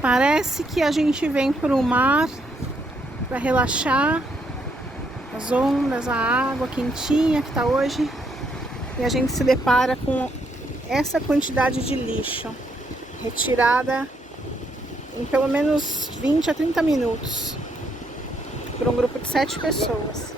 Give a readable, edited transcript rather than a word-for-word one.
Parece que a gente vem para o mar para relaxar, as ondas, a água quentinha que tá hoje, e a gente se depara com essa quantidade de lixo retirada em pelo menos 20 a 30 minutos por um grupo de 7 pessoas.